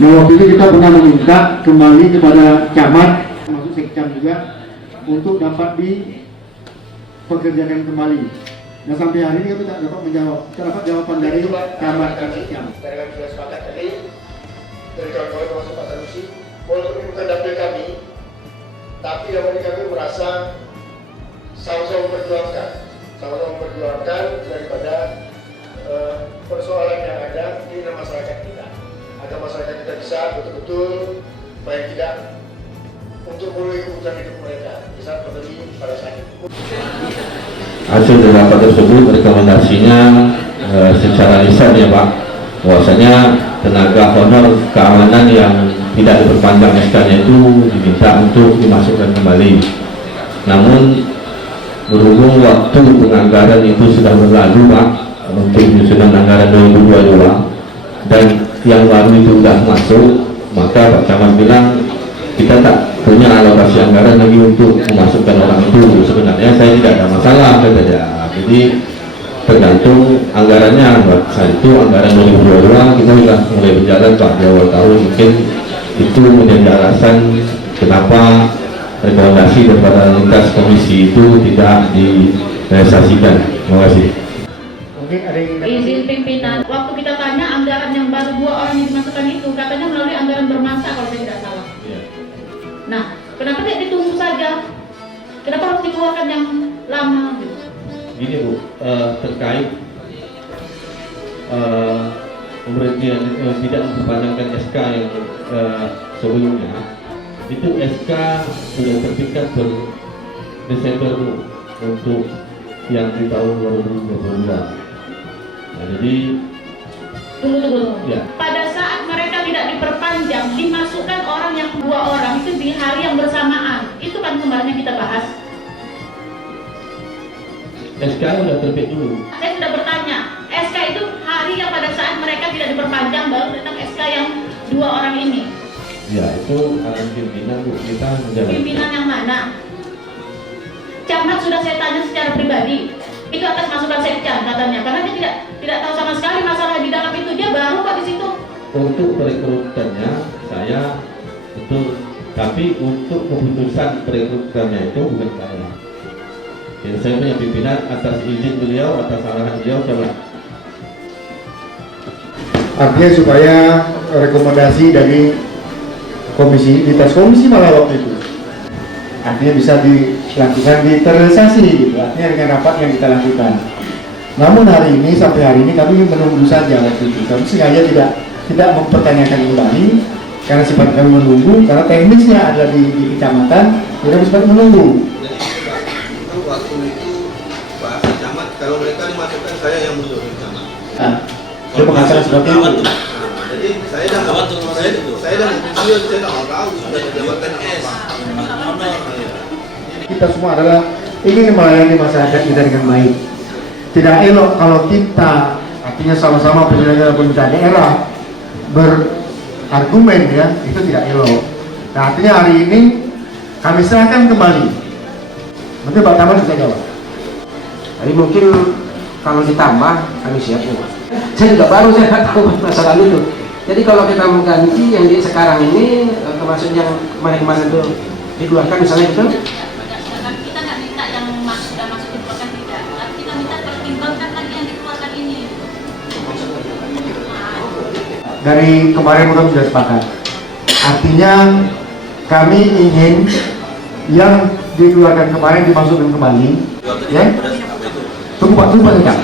Nah, waktu itu kita pernah meminta kembali kepada camat, masuk sekcam juga, untuk dapat dipekerjakan kembali. Nah, sampai hari ini kami tak dapat menjawab. Kita dapat jawaban dari camat dan sekcam. Karena kami sudah sepakat tadi dari kawan-kawan termasuk Pak Sanusi, walaupun ini bukan dapil kami, tapi yang kami merasa sama-sama memperjuangkan daripada persoalan yang ada di masyarakat kita, agar masyarakat kita bisa betul-betul paling tidak untuk memenuhi kebutuhan hidup mereka di saat pandemi pada saat ini. Hasil dari rapat tersebut rekomendasinya secara lisan ya Pak, bahwasanya tenaga honor keamanan yang tidak diperpanjang SK-nya itu diminta untuk dimasukkan kembali. Namun berhubung waktu penganggaran itu sudah berlalu Pak, untuk penyusunan anggaran 2022 dan yang baru itu sudah masuk, maka Pak Camat bilang kita tak punya alokasi anggaran lagi untuk memasukkan orang itu. Sebenarnya saya tidak ada masalah katanya, jadi tergantung anggarannya. Saat itu anggaran 2022 kita sudah mulai berjalan Pak di awal tahun, mungkin itu menjadi alasan kenapa rekomendasi daripada lintas komisi itu tidak direalisasikan. Terima kasih. Izin pimpinan, waktu kita tanya anggaran yang baru 2 orang yang dimasukkan itu katanya melalui anggaran bermasa kalau saya tidak salah. Nah, kenapa tidak ditunggu saja? Kenapa harus dikeluarkan yang lama? Gini Bu, terkait pemberhentian tidak memperpanjangkan SK yang sebelumnya, itu SK sudah terbitkan per Desember Bu, untuk yang di tahun 2022. Nah, jadi Tunggu. ya. Pada saat mereka tidak diperpanjang, dimasukkan orang yang 2 orang itu di hari yang bersamaan. Itu kan kemarin yang kita bahas. SK sudah terbit dulu. Saya sudah bertanya, SK itu hari yang pada saat mereka tidak diperpanjang baru datang SK yang 2 orang ini. Ya, itu akan pimpinan Bu, kita menjalankan. Pimpinan yang mana? Camat sudah saya tanya secara pribadi. Itu atas masukan sekcam katanya, karena dia tidak tahu sama sekali masalah di dalam itu, dia baru Pak di situ. Untuk perekrutannya saya betul, tapi untuk keputusan perekrutannya itu bukan saya. Dan saya punya pimpinan atas izin beliau, atas arahan beliau, coba. Artinya supaya rekomendasi dari komisi, lintas komisi malah waktu itu, artinya bisa dilakukan terrealisasi gitu, artinya dengan rapat yang kita lakukan. Namun hari ini, sampai hari ini kami menunggu saja waktu itu. Kami sengaja tidak mempertanyakan kembali karena sifat kami menunggu, karena teknisnya ada di kecamatan, jadi kami sempat menunggu. Itu waktu itu Pak Camat, kalau mereka dimasukkan saya yang mundur di camat. Nah, itu penghasilan seperti itu. Jadi saya dah nggak tahu sudah jabatan apa. Kita semua adalah ingin melayani masyarakat kita dengan baik. Tidak elok kalau kita, artinya sama-sama penyelenggara pemerintah daerah berargumen ya, itu tidak elok. Nah, artinya hari ini kami serahkan kembali. Nanti Pak Camat bisa jawab. Jadi mungkin kalau ditambah kami siap. Saya juga baru, saya nggak tahu masa lalu itu. Jadi kalau kita mengganti yang di sekarang ini, termasuk yang kemarin-kemarin itu dikeluarkan misalnya itu. Kita nggak minta yang sudah masuk dikeluarkan, tidak. Tapi kita minta pertimbangkan lagi yang dikeluarkan ini. Dari kemarin kami sudah sepakat. Artinya kami ingin yang dikeluarkan kemarin dimasukkan kembali, ya. Tunggu Pak Sekam.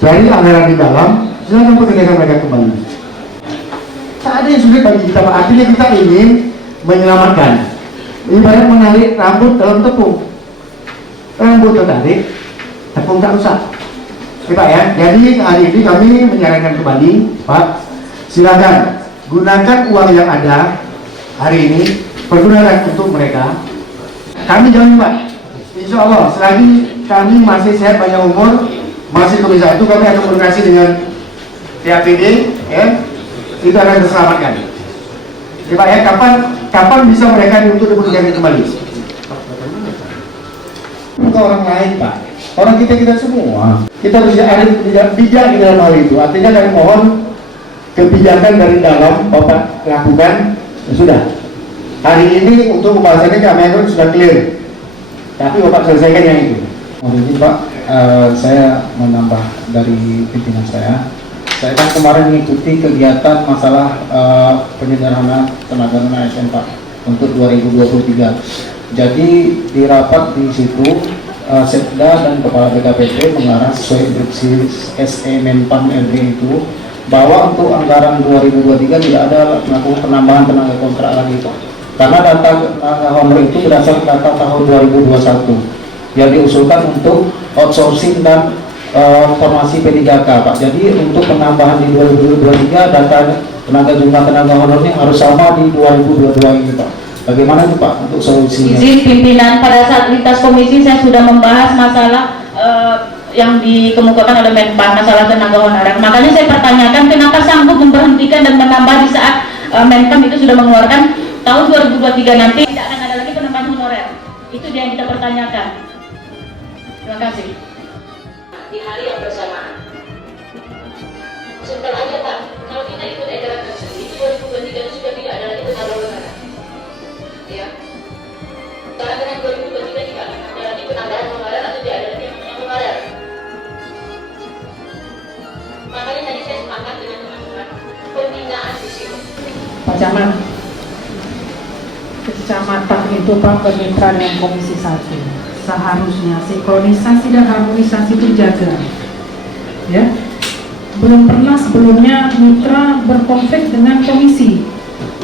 Dari anggaran di dalam, silakan pekerjakan mereka kembali. Tak ada yang sulit bagi kita, Pak. Artinya kita ingin menyelamatkan. Ibarat menarik rambut dalam tepung. Rambut tertarik, tepung tak rusak. Oke Pak ya. Jadi hari ini kami menyarankan kembali, Pak, silakan gunakan uang yang ada hari ini, pergunakan untuk mereka. Kami jamin Pak, insya Allah selagi kami masih sehat banyak umur, masih komisi 1, kami akan komunikasi dengan TAPD, ya, itu akan terselamatkan. Ya Pak ya, kapan bisa mereka untuk dipekerjakan kembali? Bukan orang lain Pak, orang kita semua. Kita harus bijak di dalam hal itu. Artinya kami mohon kebijakan dari dalam Bapak lakukan, ya sudah. Hari ini untuk pembahasannya kami sudah clear, tapi Bapak selesaikan yang itu. Jadi Pak, saya menambah dari pimpinan saya. Saya kan kemarin mengikuti kegiatan masalah penyederhanaan tenaga non ASN Pak untuk 2023. Jadi di rapat di situ Sekda dan Kepala BKPT mengarah sesuai instruksi SE Menpan RB itu bahwa untuk anggaran 2023 tidak ada melakukan penambahan tenaga kontrak lagi Pak. Karena data honor itu berdasarkan data tahun 2021 yang diusulkan untuk outsourcing dan formasi P3K Pak. Jadi untuk penambahan di 2023 data jumlah tenaga honornya harus sama di 2022 ini Pak. Bagaimana itu Pak untuk solusinya? Izin pimpinan, pada saat lintas komisi saya sudah membahas masalah yang dikemukakan oleh Menpan, masalah tenaga honorer. Makanya saya pertanyakan kenapa sanggup memberhentikan dan menambah di saat Menpan itu sudah mengeluarkan tahun 2023 nanti tidak akan ada lagi penambahan honorer. Itu dia yang kita pertanyakan. Terima kasih. Di hari yang bersamaan. Sebentar aja Pak, kalau kita ikut edaran tersebut, itu 2023 itu sudah tidak ada lagi tenaga honorer. Ya. Karena dengan 2023 tidak akan ada lagi penambahan honorer atau tidak ada lagi yang honorer. Makanya tadi saya sepakat dengan teman-teman pembinaan di sini. Pak Camat, kecamatan itu Pak bermitra dengan Komisi 1. Seharusnya sinkronisasi dan harmonisasi itu jaga, ya. Belum pernah sebelumnya mitra berkonflik dengan komisi,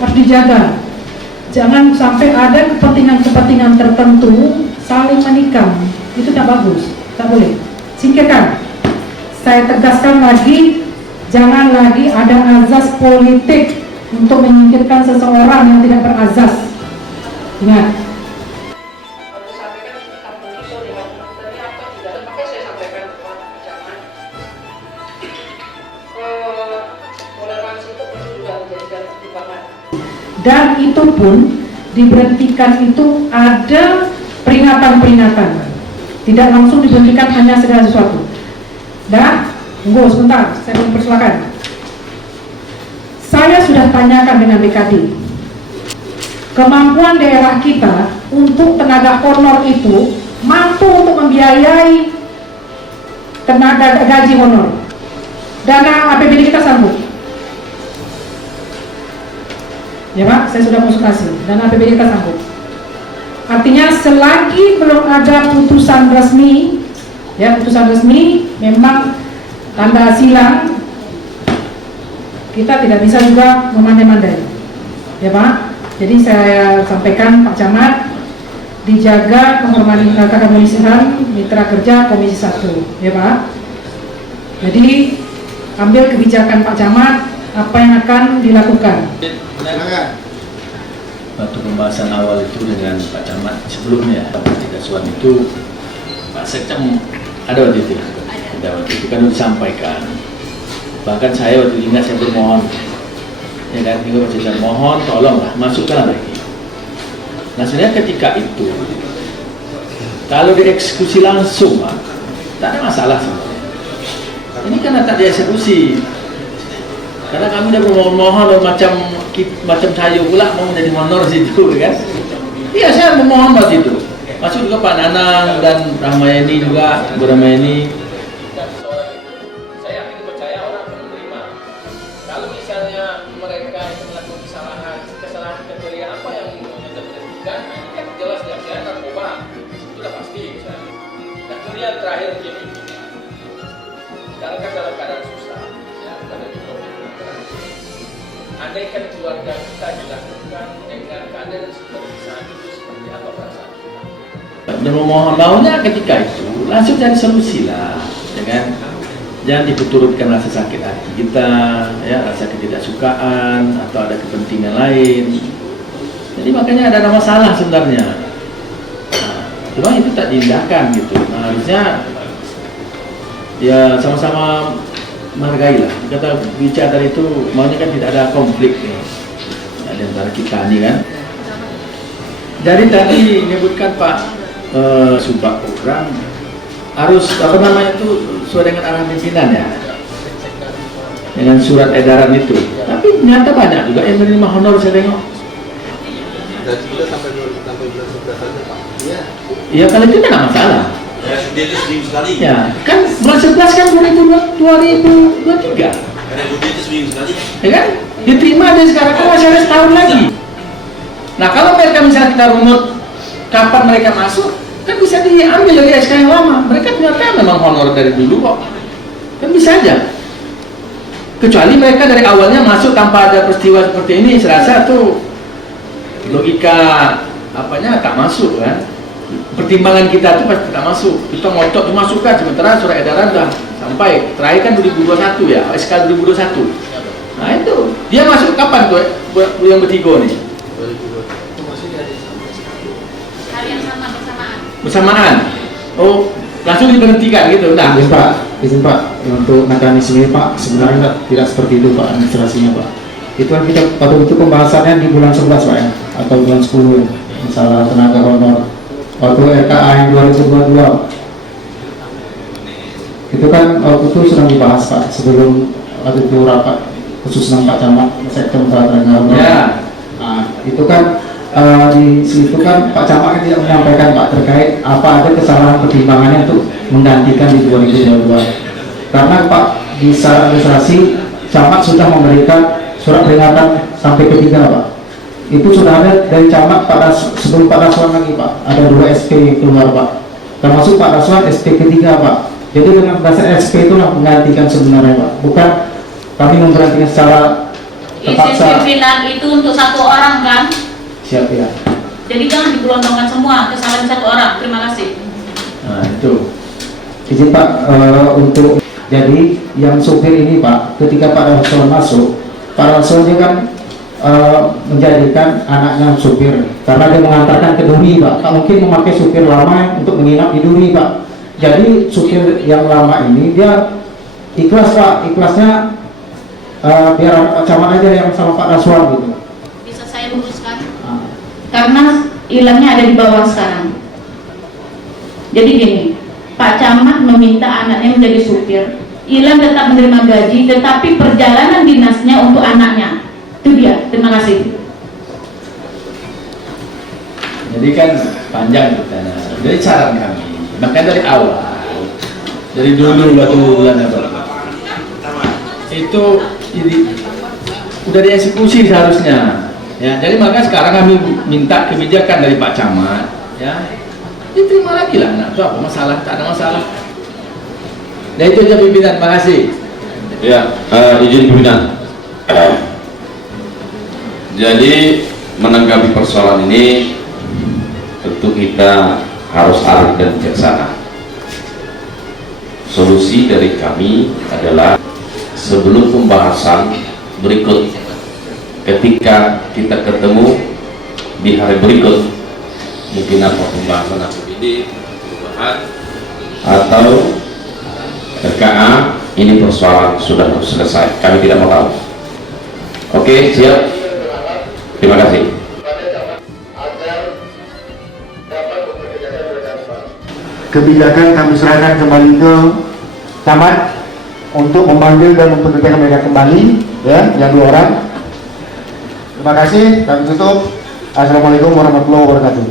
harus dijaga. Jangan sampai ada kepentingan-kepentingan tertentu saling menikam, itu tak bagus, tak boleh. Singkirkan. Saya tegaskan lagi, jangan lagi ada azas politik untuk menyingkirkan seseorang yang tidak berazas. Ingat. Dan itu pun diberhentikan itu ada peringatan-peringatan, tidak langsung diberhentikan hanya segala sesuatu. Dan tunggu sebentar, saya belum persilakan. Saya sudah tanyakan dengan BKD, kemampuan daerah kita untuk tenaga honor itu mampu untuk membiayai tenaga gaji honor. Dana APBD kita sanggup. Ya Pak, saya sudah konsultasi dan APBD kita sanggup. Artinya selagi belum ada putusan resmi, ya putusan resmi memang tanda silang, kita tidak bisa juga memandai-mandai, ya Pak. Jadi saya sampaikan Pak Camat dijaga keharmonisian mitra kerja Komisi 1, ya Pak. Jadi ambil kebijakan Pak Camat apa yang akan dilakukan. Waktu pembahasan awal itu dengan Pak Camat sebelumnya tidak suan itu Pak Sekcam ada waktu itu, kan disampaikan. Bahkan saya waktu ingat saya bermohon, ya kan, juga Pak Sekcam mohon tolonglah masukkan lagi. Nah sebenarnya ketika itu kalau dieksekusi langsung Pak, tak ada masalah sebenarnya. Ini karena tak dieksekusi. Karena kami udah memohon macam saya pula mau menjadi honor situ kan. Iya saya memohon waktu itu. Masuk juga Pak Nanang dan Rahmayani juga, Bu Rahmayani. Saya yakin percaya orang akan menerima. Kalau misalnya mereka itu melakukan kesalahan kriteria apa yang kita berhentikan, ini kan jelas dia narkoba. Itu sudah pasti. Dan kemudian terakhir begini. Sekarang kan dalam keadaan susah. Ya, andaikan keluarga kita dilakukan dengan keadaan seperti saat itu, seperti apa perasaan kita? Dan memohon maunya ketika itu langsung cari solusi lah, ya kan? Jangan diturutkan rasa sakit hati kita, ya rasa ketidaksukaan atau ada kepentingan lain. Jadi makanya ada masalah sebenarnya. Nah, cuma itu tak diindahkan gitu. Nah, harusnya ya sama-sama menghargai lah. Kata bicara tadi itu maunya kan tidak ada konflik nih di antara kita nih kan. Jadi tadi menyebutkan Pak subak program harus apa namanya itu sesuai dengan arahan pimpinan ya. dengan surat edaran itu. Tapi ternyata banyak juga yang menerima honor, saya tengok. Dan sudah sampai bulan 11 saja Pak. Iya. Ya kalau itu tidak masalah. Ya sudah itu seminggu sekali. Ya kan bulan 11 kan 2023. Karena sudah itu seminggu sekali. Ya kan? Diterima dan sekarang kan masih ada setahun lagi. Nah kalau mereka misalnya kita runut kapan mereka masuk, kan bisa diambil dari SK yang lama. Mereka ternyata memang honor dari dulu kok. Kan bisa aja. Kecuali mereka dari awalnya masuk tanpa ada peristiwa seperti ini, saya rasa tuh logika apanya tak masuk kan. Pertimbangan kita tuh pasti tak masuk. Kita ngotot dimasukkan, sementara surat edaran dah sampai terakhir kan 2021 ya, SK 2021. Nah itu dia masuk kapan tuh yang bertiga nih? Hari yang sama Bersamaan. Oh langsung diberhentikan gitu. Nah Izin Pak, untuk mekanisme Pak sebenarnya tidak seperti itu Pak administrasinya Pak. Itu kan kita pada itu pembahasannya di bulan 11 Pak ya, atau bulan 10 masalah tenaga honor waktu RKA yang 2022. Itu kan waktu itu sedang dibahas Pak sebelum waktu itu rapat khusus dengan Pak Camat sektor tenaga honor. Ya. Nah, itu kan di situ kan Pak Camat tidak menyampaikan Pak terkait apa ada kesalahan pertimbangannya untuk menggantikan di 2022. Karena Pak di secara administrasi Camat sudah memberikan surat peringatan sampai ketiga Pak. Itu sudah ada dari Camat pada sebelum Pak Daswan lagi Pak. Ada 2 SP keluar Pak. Termasuk Pak Daswan SP ketiga Pak. Jadi dengan dasar SP itulah menggantikan sebenarnya Pak. Bukan kami memberhentikan secara terpaksa. Izin pimpinan itu untuk 1 orang kan? Siap ya. Jadi jangan digelondongkan semua kesalahan 1 orang. Terima kasih. Nah itu. Izin Pak untuk jadi yang supir ini Pak, ketika Pak Daswan masuk, Pak Daswan dia kan menjadikan anaknya supir karena dia mengantarkan ke Duri Pak. Tak mungkin memakai supir lama untuk menginap di Duri Pak. Jadi supir yang lama ini dia ikhlas Pak, ikhlasnya biar Camat aja yang sama Pak Daswan gitu. Bisa saya luruskan? Karena hilangnya ada di bawah sekarang. Jadi gini, Pak Camat meminta anaknya menjadi supir. Ilang tetap menerima gaji, tetapi perjalanan dinasnya untuk anaknya. Itu dia. Terima kasih. Jadi kan panjang kita. Jadi saran kami, bahkan dari awal, dari dulu waktu bulan April, itu jadi udah dieksekusi seharusnya. Ya, jadi maka sekarang kami minta kebijakan dari Pak Camat, ya, diterima lagi lah. Nah, itu apa masalah? Tak ada masalah. Nah itu aja pimpinan, terima kasih. Ya, izin pimpinan. Jadi menanggapi persoalan ini tentu kita harus arif dan bijaksana. Solusi dari kami adalah sebelum pembahasan berikut, ketika kita ketemu di hari berikut, mungkin apa pembahasan APBD, perubahan atau RKA, ini persoalan sudah selesai, kami tidak mau tahu. Oke, siap. Terima kasih. Kebijakan kami serahkan kembali ke Camat untuk memanggil dan memperkerjakan mereka kembali, ya, yang 2 orang. Terima kasih. Kami tutup. Assalamualaikum warahmatullahi wabarakatuh.